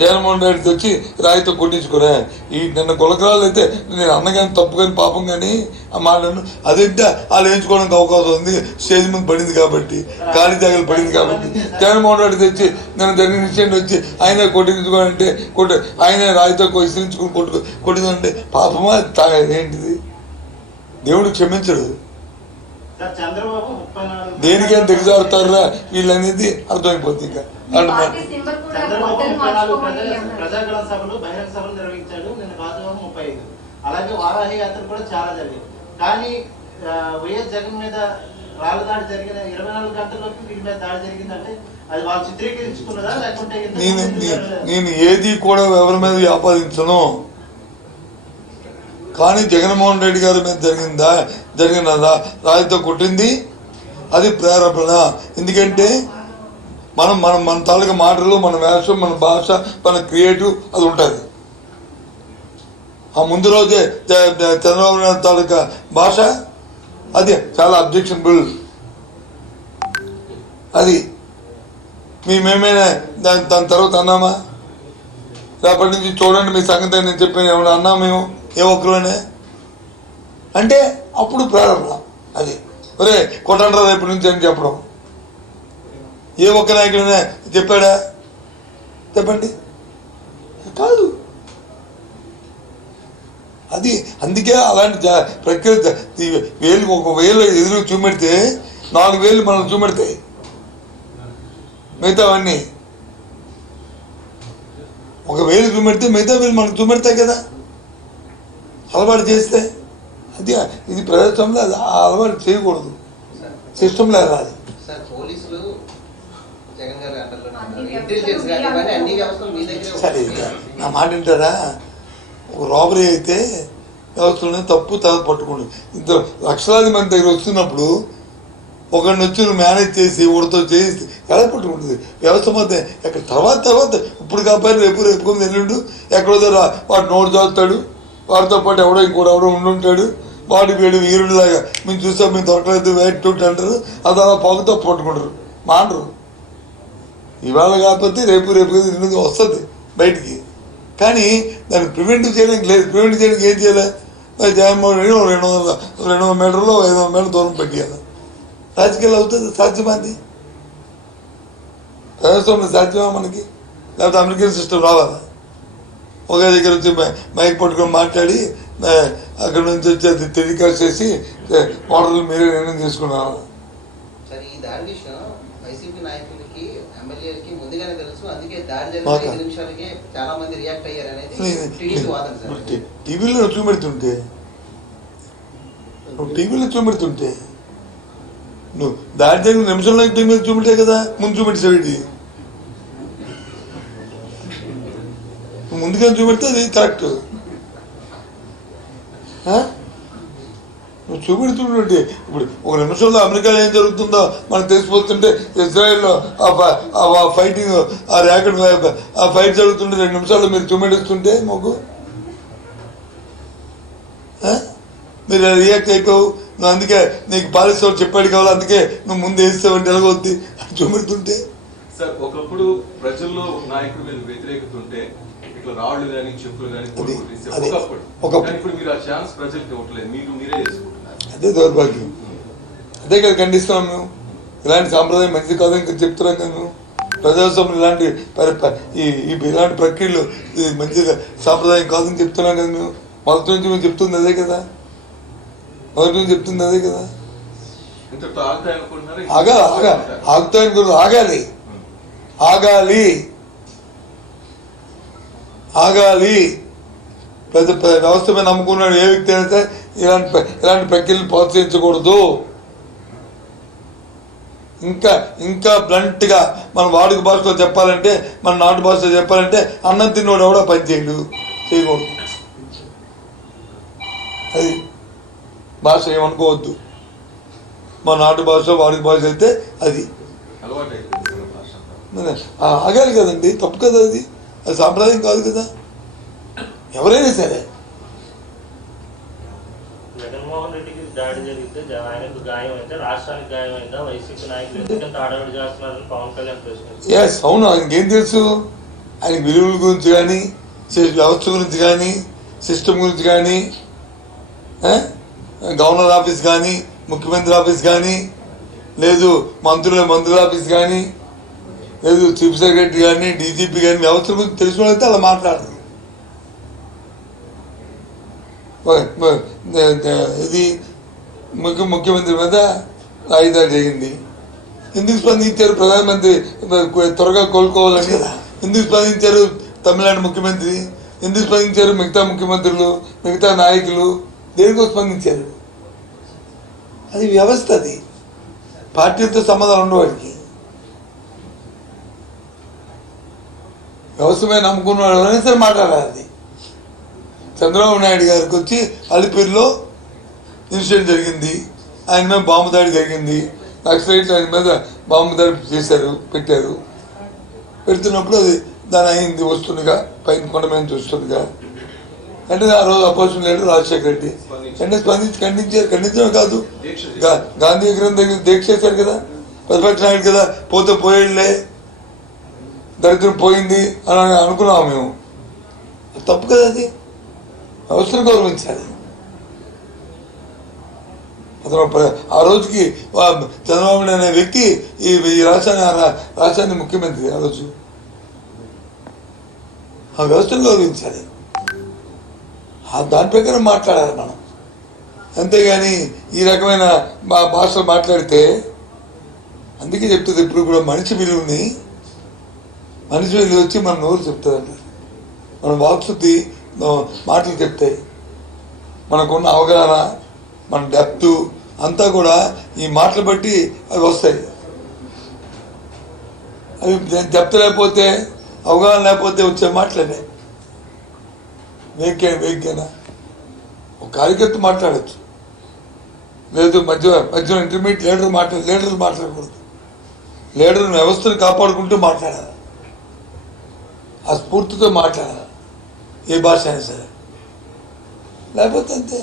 జగన్మోహన్ రెడ్డి వచ్చి రాయితో కొట్టించుకురా. ఈ నిన్న గులకరాలు అయితే నేను అన్న కానీ తప్పు కానీ పాపం కానీ ఆ మాటను అదంటే వాళ్ళు వేయించుకోవడానికి అవకాశం ఉంది. స్టేజ్ ముందు పడింది కాబట్టి, ఖాళీ జాగాలు పడింది కాబట్టి జగన్మోహన్ రెడ్డి తెచ్చి నేను జరిగిన ఇన్సిడెంట్ వచ్చి ఆయన కొట్టించుకోవాలంటే ఆయన రాయితో విసిరించుకుని కొట్టిందంటే పాపమా ఏంటిది? దేవుడు క్షమించడు. దేనికైనా దిగజారుతారా వీళ్ళు అనేది అర్థమైపోతుంది. ఇంకా ప్రజాగణ సభలు బహిరంగ సభలు నిర్వహించాడు. నిన్న రాజభవన్ 35 అలాగే వారాహి యాత్ర కూడా చాలా జరిగింది. కానీ వైఎస్ జగన్ మీద రాళ్ళ దాడి జరిగిన 24 గంటల్లోకి వీటి మీద దాడి జరిగిందంటే అది వాళ్ళు చిత్రీకరించుకున్నదా లేకుంటే నేను ఏది కూడా ఎవరి మీద ఆపాదించను. కానీ జగన్మోహన్ రెడ్డి గారి మీద జరిగినదా రాయితో కొట్టింది అది ప్రేరేపణ. ఎందుకంటే మన తాలూకా మాటలు, మన వేషం, మన భాష, మన క్రియేటివ్ అది ఉంటుంది. ఆ ముందు రోజే చంద్రబాబు నాయుడు తాలూకా భాష అది చాలా అబ్జెక్షనబుల్. అది మేమేమైనా దాని తర్వాత అన్నామా? రేపటి నుంచి చూడండి మీ సంగతి నేను చెప్పాను ఏమన్నా అన్నా మేము ఏ ఒక్కరోనే అంటే అప్పుడు ప్రేరణ. అది ఒరే కొట్టండ్రా రేపటి నుంచి అని చెప్పడం ఏ ఒక్క నాయకుడైనా చెప్పాడా? చెప్పండి. కాదు. అది అందుకే అలాంటి ప్రక్రియ వేలు ఒక వేలు ఎదురు చూపెడితే 4 వేలు మనం చూపెడతాయి. మిగతావన్నీ ఒక వేలు చూపెడితే మిగతా వేలు మనకు చూపెడతాయి కదా అలవాటు చేస్తే. అది ఇది ప్రజాస్వామ్యంలో అది అలవాటు చేయకూడదు. సిస్టంలో రాదు. సరే నా మాట వింటారా? ఒక రాబరీ అయితే వ్యవస్థలోనే తప్పు పట్టుకోండి. ఇంత లక్షలాది మంది దగ్గర వస్తున్నప్పుడు ఒకరిని వచ్చి నువ్వు మేనేజ్ చేసి ఒకరితో చేసి ఎలా పట్టుకుంటుంది వ్యవస్థ మధ్య? ఎక్కడ తర్వాత ఇప్పుడు కాకపోతే రేపు ఎల్లుండు ఎక్కడో వాడు నోటు చదువుతాడు. వాడితో పాటు ఇంకోడెవడో ఉండుంటాడు. వాడి వీడు వీరుడిలాగా మేము చూసాం మేము దొరకలేదు వెయిట్ అంటారు. అది అలా పొగతో పట్టుకుంటారు. మానరు. ఇవాళ కాకపోతే రేపు వస్తుంది బయటికి. కానీ దాన్ని ప్రివెంటివ్ చేయడానికి లేదు. ప్రివెంట్ చేయడానికి ఏం చేయాలి? జగన్మోహన్ రెడ్డి 200 మీటర్లు 500 మీటర్ల దూరం పెట్టేయాలి. రాజకీయాలు అవుతుంది సాధ్యమాది? ప్రజాస్వామ్యం సాధ్యమా మనకి? లేకపోతే అమెరికన్ సిస్టమ్ రావాలా? ఒకే దగ్గర వచ్చి మైక్ పట్టుకొని మాట్లాడి అక్కడ నుంచి వచ్చి టెలికాస్ట్ చేసి మోడల్ మీరే నిర్ణయం తీసుకున్నాను. టీవీలో చూపెడుతుంటే నువ్వు దాడి జరిగిన నిమిషంలో టీవీ చూపెట్టే కదా ముందు చూపెట్టేది. ముందుగా చూపెడితే అది కరెక్ట్. నువ్వు చూపెడుతుంటే ఇప్పుడు 1 నిమిషంలో అమెరికాలో ఏం జరుగుతుందో మనకు తెలిసిపోతుంటే ఇజ్రాయెల్లో ఆ ఫైటింగ్ ఆ ర్యాకెట్ ఆ ఫైట్ జరుగుతుంటే 2 నిమిషాల్లో మీరు చూపెడుస్తుంటే మాకు మీరు రియాక్ట్ అయిపోవు. నువ్వు అందుకే నీకు పాలిస్ వాళ్ళు చెప్పాడు కావాలి అందుకే నువ్వు ముందు వేస్తావంటే ఎలాగొద్ది అని చూపెడుతుంటే. సార్ ఒకప్పుడు ప్రజల్లో నాయకుడి మీద వ్యతిరేకత ఉంటే రాళ్ళు కానీ చెప్పులు కానీ ఇప్పుడు మీరు ఆ ఛాన్స్ ప్రజలకు ఇవ్వట్లేదు, మీరే చేసుకుంటున్నారు. అదే దౌర్భాగ్యం. అదే కదా ఖండిస్తున్నాం మేము. ఇలాంటి సాంప్రదాయం మంచిది కాదు ఇంకా చెప్తున్నాం కదా మేము. ప్రజాస్వామ్యం ఇలాంటి ఇలాంటి ప్రక్రియలు ఇది మంచిగా సాంప్రదాయం కాదని చెప్తున్నాం కదా మేము. మొదటి నుంచి మేము చెప్తుంది అదే కదా. ఆగాలి. పెద్ద వ్యవస్థ మీద నమ్ముకున్నాడు ఏ వ్యక్తి అయితే ఇలాంటి ప్రక్రియలు ప్రోత్సహించకూడదు. ఇంకా బ్లంట్గా మన వాడుక భాషలో చెప్పాలంటే, మన నాటు భాషలో చెప్పాలంటే అన్నం తిన్నోడు ఎవడో పని చేయకూడదు. అది భాష ఏమనుకోవద్దు. మా నాటు భాష వాడుక భాష అయితే అది ఆగాలి కదండి. తప్పు కదా అది సాంప్రదాయం కాదు కదా. ఎవరైనా సరే జగన్మోహన్ రెడ్డికి దాడి జరిగితే ఆయనకు గాయం అయితే రాష్ట్రానికి గాయం అయిందా? వైసీపీ నాయకులు ఎందుకంత ఆడవాడి చేస్తున్నారని పవన్ కళ్యాణ్ ప్రశ్నించారు. ఎస్, అవును. ఆయనకి ఏం తెలుసు? ఆయన విలువల గురించి కానీ, వ్యవస్థ గురించి కానీ, సిస్టమ్ గురించి కానీ, గవర్నర్ ఆఫీస్ కానీ, ముఖ్యమంత్రి ఆఫీస్ కానీ, లేదు మంత్రుల ఆఫీస్ కానీ, లేదు చీఫ్ సెక్రటరీ కానీ, డీజీపీ కానీ, వ్యవస్థల గురించి తెలిసిన వాళ్ళైతే అలా మాట్లాడరు. ఇది ముఖ్యమంత్రి మీద రాయిదాడి జరిగింది, ఎందుకు స్పందించారు? ప్రధానమంత్రి త్వరగా కోలుకోవాలని ఎందుకు స్పందించారు? తమిళనాడు ముఖ్యమంత్రి ఎందుకు స్పందించారు? మిగతా ముఖ్యమంత్రులు, మిగతా నాయకులు దేనికో స్పందించారు. అది వ్యవస్థ, అది పార్టీలతో సంబంధాలు ఉండవాడికి. వ్యవస్థ మీద నమ్ముకున్నవాడు ఎవరైనా సరే మాట్లాడాలి. చంద్రబాబు నాయుడు గారికి వచ్చి అలిపిరిలో ఇన్సిడెంట్ జరిగింది, ఆయన మీద బాంబు దాడి జరిగింది, నక్సలైట్లు ఆయన మీద బాంబు దాడి పెట్టారు. పెడుతున్నప్పుడు అది దాని అయింది వస్తుండగా, పైన కొండ మీద వస్తుండగా అంటే ఆ రోజు అపోజిషన్ లీడర్ రాజశేఖర రెడ్డి అంటే స్పందించి ఖండించడం కాదు, గాంధీ విగ్రహం దగ్గర దీక్ష చేశారు కదా, ప్రతిపక్ష నాయుడు కదా, పోతే పోయేళ్ళే, దరిద్రం పోయింది అని అనుకున్నాము మేము. తప్పు కదా, అది వ్యవస్థను గౌరవించాలి. అతను ఆ రోజుకి చంద్రబాబు నాయుడు అనే వ్యక్తి ఈ రాష్ట్రాన్ని ముఖ్యమంత్రి. ఆ రోజు ఆ వ్యవస్థను గౌరవించాలి, దాని ప్రకారం మాట్లాడాలి మనం. అంతేగాని ఈ రకమైన భాషలు మాట్లాడితే, అందుకే చెప్తుంది ఇప్పుడు కూడా మనిషి విలువ వచ్చి మన నోరు చెప్తుంది అంటారు. మన వాక్శుద్ధి మాటలు చెప్తాయి, మనకున్న అవగాహన, మన డెప్త్ అంతా కూడా ఈ మాటలు బట్టి అవి వస్తాయి. అవి డెప్త్ లేకపోతే, అవగాహన లేకపోతే వచ్చే మాటలేనే. వేగ్గానా ఒక కార్యకర్త మాట్లాడచ్చు, లేదు మధ్యలో ఇంటర్మీడియట్ లీడర్లు మాట్లాడకూడదు. లీడర్ వ్యవస్థను కాపాడుకుంటూ మాట్లాడాలి, ఆ స్ఫూర్తితో మాట్లాడాలి, ఏ భాష అయినా సరే. లేకపోతే అంతే.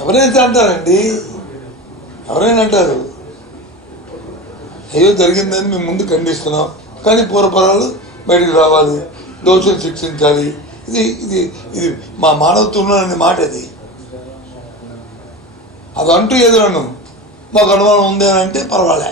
ఎవరైతే అంటారండి, ఎవరైనా అంటారు అయ్యో జరిగిందని మేము ముందు ఖండిస్తున్నాం, కానీ పూర్వపరాలు బయటికి రావాలి, దోషులు శిక్షించాలి. ఇది మా మానవత్వంలో అనే మాట. అది అంటూ ఎదురను మాకు అనుమానం ఉంది అని అంటే పర్వాలే.